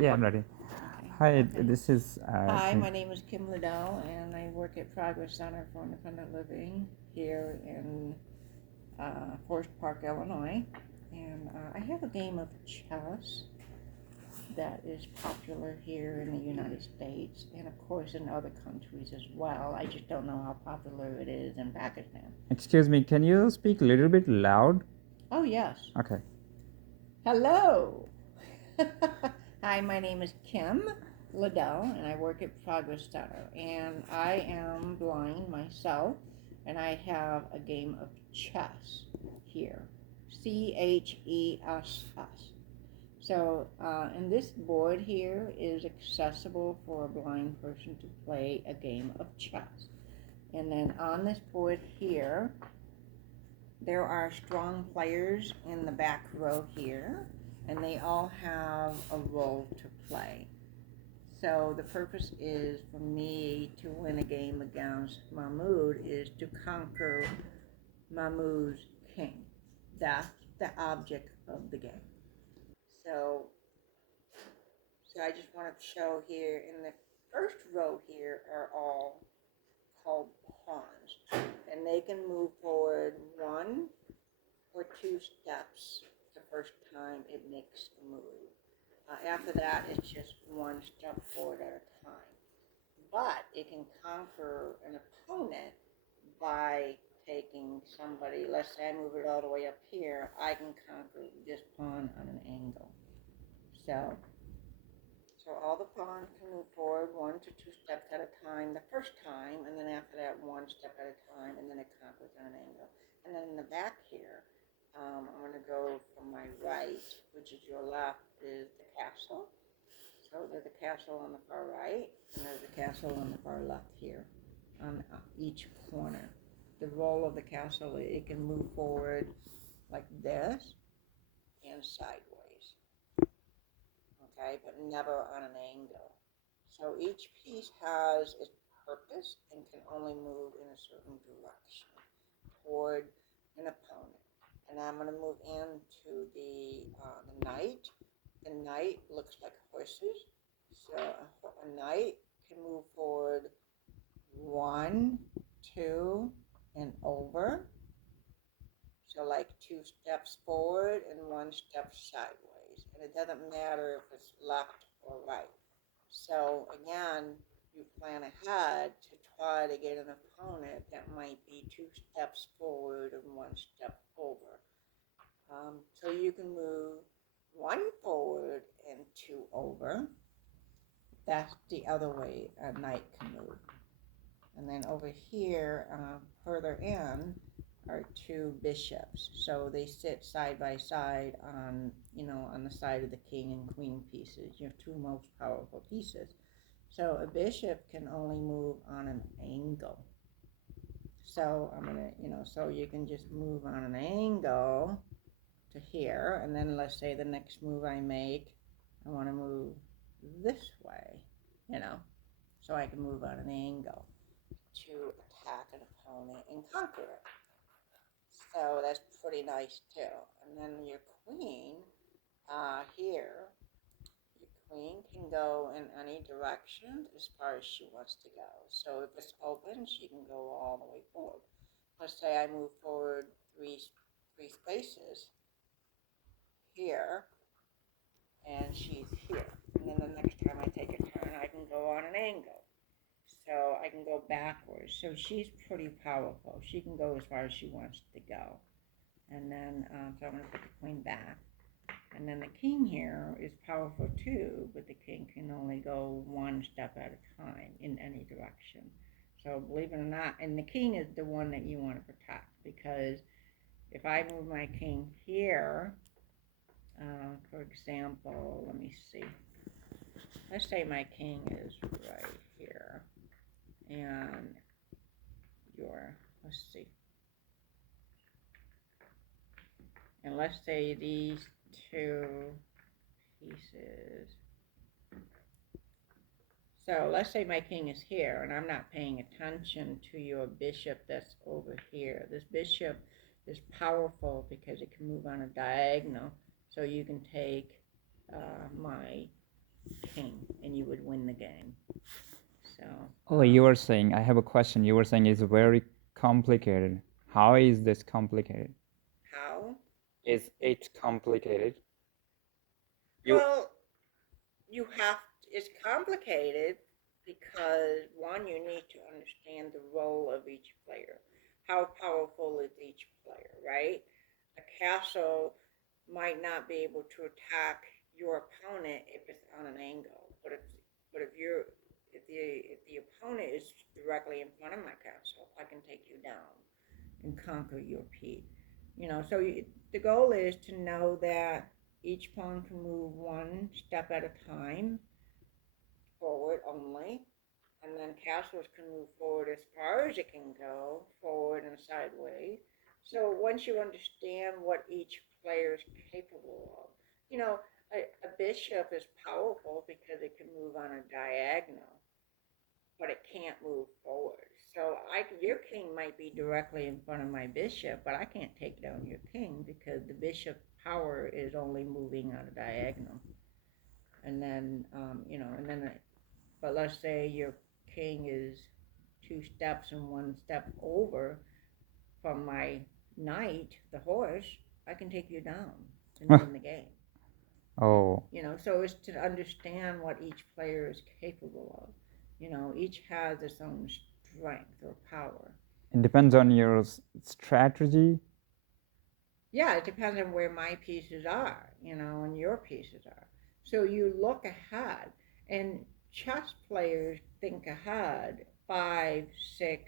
Yeah, I'm ready. Okay. Hi, Okay. this is Hi, my name is Kim Liddell, and I work at Progress Center for Independent Living here in Forest Park, Illinois. And I have a game of chess that is popular here in the United States and, of course, in other countries as well. I just don't know how popular it is in Pakistan. Excuse me, can you speak a little bit loud? Oh, yes. Okay. Hello. Hi, my name is Kim Liddell, and I work at Progress Center. And I am blind myself, and I have a game of chess here. CHESS. So, and this board here is accessible for a blind person to play a game of chess. And then on this board here, there are strong players in the back row here, and they all have a role to play. So the purpose is for me to win a game against Mahmoud is to conquer Mahmoud's king. That's the object of the game. So, so I just want to show here in the first row here are all called pawns, and they can move forward one or two steps the first time it makes a move. After that, it's just one step forward at a time. But it can conquer an opponent by taking somebody, let's say I move it all the way up here, I can conquer this pawn on an angle. So, so all the pawns can move forward one to two steps at a time the first time, and then after that, one step at a time, and then it conquers on an angle. And then in the back here, I'm going to go from my right, which is your left, is the castle. So there's a castle on the far right, and there's a castle on the far left here on each corner. The role of the castle, it can move forward like this and sideways, okay, but never on an angle. So each piece has its purpose and can only move in a certain direction toward an opponent. And I'm going to move into the knight. The knight looks like horses. So a knight can move forward one, two, and over. So like two steps forward and one step sideways. And it doesn't matter if it's left or right. So again, you plan ahead to try to get an opponent that might be two steps forward and one step over. So you can move one forward and two over. That's the other way a knight can move. And then over here, further in, are two bishops. So they sit side by side on, on the side of the king and queen pieces, your two most powerful pieces. So a bishop can only move on an angle. So I'm gonna, so you can just move on an angle to here, and then let's say the next move I make, I want to move this way, so I can move on an angle to attack an opponent and conquer it. So that's pretty nice too. And then your queen here, your queen can go in any direction as far as she wants to go. So if it's open, she can go all the way forward. Let's say I move forward three spaces here, and she's here. And then the next time I take a turn, I can go on an angle. So I can go backwards. So she's pretty powerful. She can go as far as she wants to go. And then, so I'm going to put the queen back. And then the king here is powerful too, but the king can only go one step at a time in any direction. So believe it or not, and the king is the one that you want to protect, because if I move my king here, for example, let me see. Let's say my king is right here, and let's see. And let's say these two pieces. So let's say my king is here, and I'm not paying attention to your bishop that's over here. This bishop is powerful because it can move on a diagonal, so you can take my king, and you would win the game. So. Oh, you were saying, I have a question. You were saying it's very complicated. How is this complicated? How? Is it complicated? You Well, you have. It's complicated because one, you need to understand the role of each player. How powerful is each player, right? A castle might not be able to attack your opponent if it's on an angle, but if the opponent is directly in front of my castle, I can take you down and conquer your peak. The goal is to know that each pawn can move one step at a time, forward only, and then castles can move forward as far as it can go, forward and sideways. So once you understand what each player is capable of, you know, a bishop is powerful because it can move on a diagonal, but it can't move forward. So your king might be directly in front of my bishop, but I can't take down your king because the bishop power is only moving on a diagonal. And then, but let's say your king is two steps and one step over from my knight, the horse. I can take you down and win the game. Oh, So it's to understand what each player is capable of. Each has its own strength or power. it depends on your strategy. Yeah, it depends on where my pieces are, and your pieces are. So you look ahead, and chess players think ahead 5, 6,